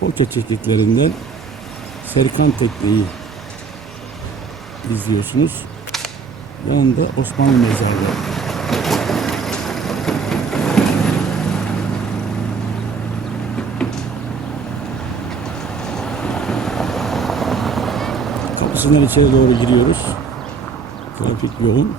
Foça çekitlerinden Serkan Tekne'yi izliyorsunuz. Yanında Osmanlı mezarlığı. Kapısından içeri doğru giriyoruz. Trafik yoğun.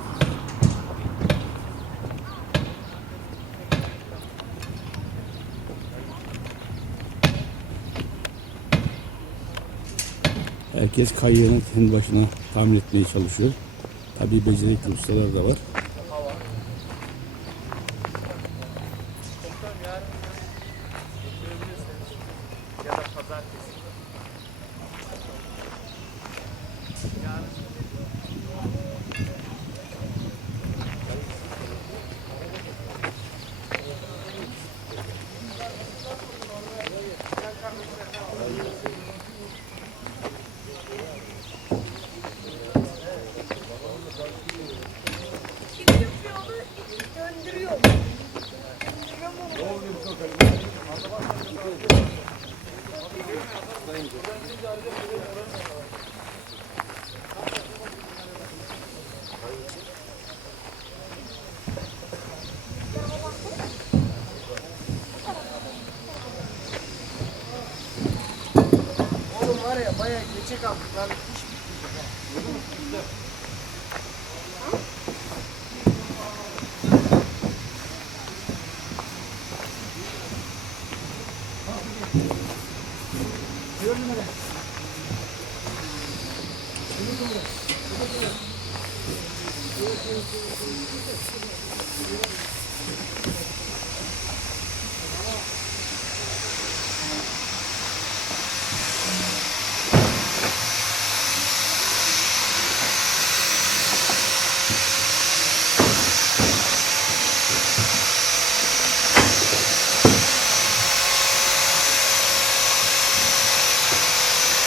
Herkes kayığını kendi başına tamir etmeye çalışıyor. Tabii becerikli ustalar da var. Kim Oğlum var ya bayağı geçe kaldık lan. Hiç bitmeyecek ha.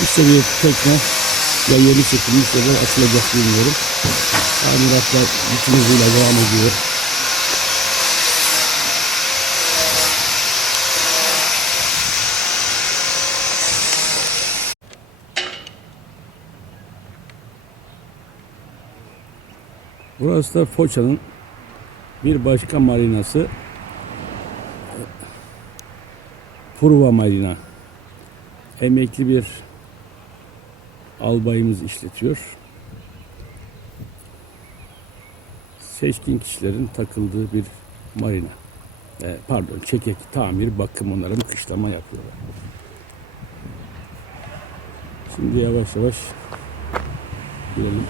İşte bir tekne ya yeni çekilmiş ya da açılacak bilmiyorum. Tamiratlar bütün hızıyla devam ediyor. Burası da Foça'nın bir başka marinası. Purva Marina. Emekli bir albayımız işletiyor. Seçkin kişilerin takıldığı bir marina. Ee, pardon, çekek, tamir, bakım onarım, kışlama yapıyorlar. Şimdi yavaş yavaş girelim.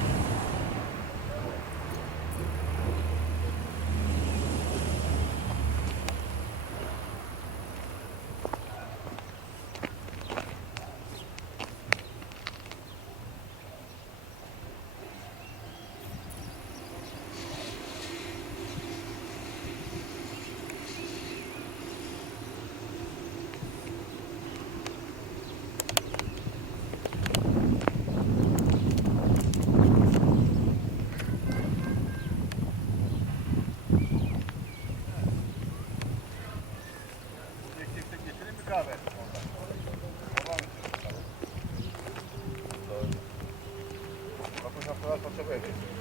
Hoş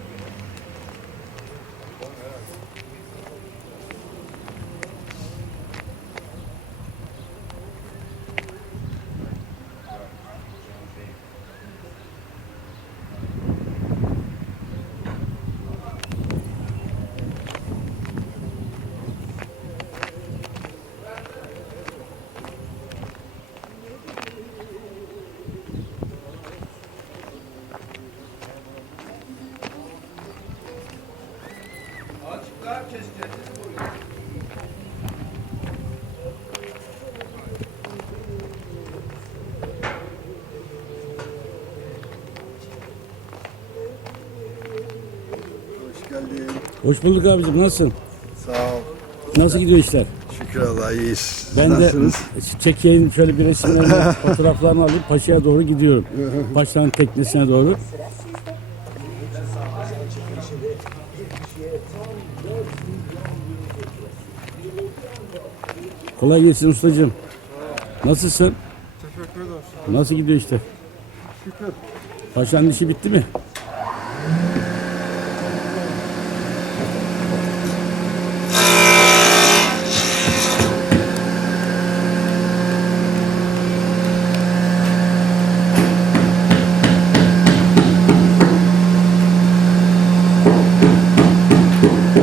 geldin. Hoş bulduk abicim, nasılsın? Sağ ol. Nasıl gidiyor işler? Şükür Allah'a iyiyiz. Ben Nasılsınız? de çekeyim şöyle bir resimlerini, fotoğraflarını alıp Paşa'ya doğru gidiyorum. Paşa'nın teknesine doğru. Kolay gelsin ustacığım. Nasılsın? Teşekkür Nasıl gidiyor işte? Şükür. Paşanın işi bitti mi?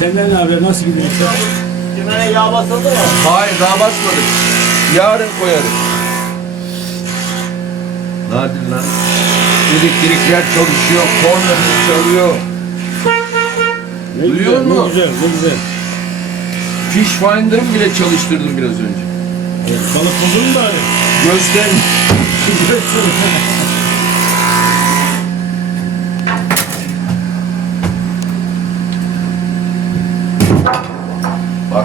Senden ne haber? Nasıl gidiyor? Dümene yağ basıldı mı? Hayır daha basmadık. Yarın koyarız. Nadir lan. Elektrikler çalışıyor, kornamız çalıyor. Ne Duyuyor güzel, musun? Ne güzel, ne güzel. Fish Finder'ımı bile çalıştırdım biraz önce. Evet, balık bulur mu bari? Göster.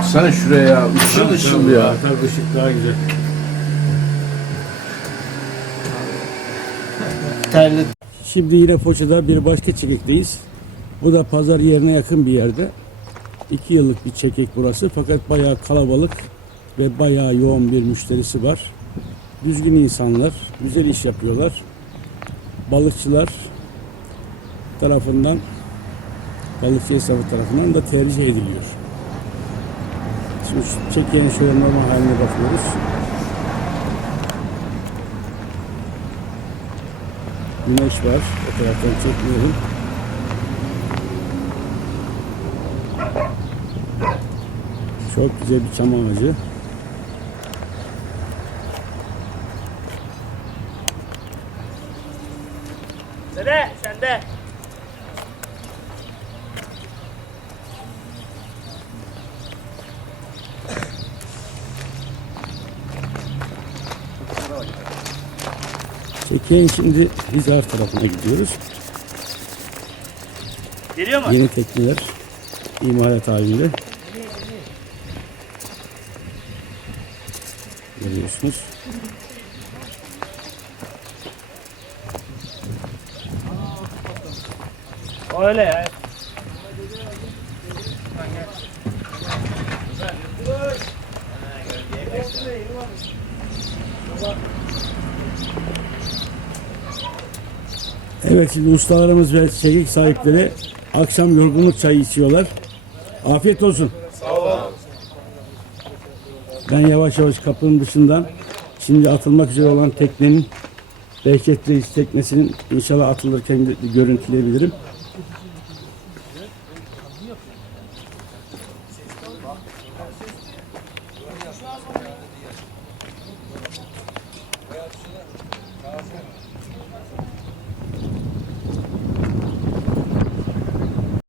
Baksana şuraya ya. Işıl ışıl ya. Artar ışık daha güzel. Terli. Şimdi yine Foça'da bir başka çekekteyiz. Bu da pazar yerine yakın bir yerde. İki yıllık bir çekek burası fakat bayağı kalabalık ve bayağı yoğun bir müşterisi var. Düzgün insanlar, güzel iş yapıyorlar. Balıkçılar tarafından, balıkçı esnafı tarafından da tercih ediliyor. Şu çekeğin şöyle normal haline bakıyoruz. Güneş var. O taraftan çekmiyorum. Çok güzel bir çam ağacı. Sende, sende. Çekeğin şimdi Hizar tarafına gidiyoruz. Geliyor mu? Yeni tekneler imalat halinde. Görüyorsunuz. Öyle ya. Evet şimdi ustalarımız ve çekik sahipleri akşam yorgunluk çayı içiyorlar. Afiyet olsun. Sağ olun. Ben yavaş yavaş kapının dışından şimdi atılmak üzere olan teknenin Bereket Reis teknesinin inşallah atılırken de görüntüleyebilirim.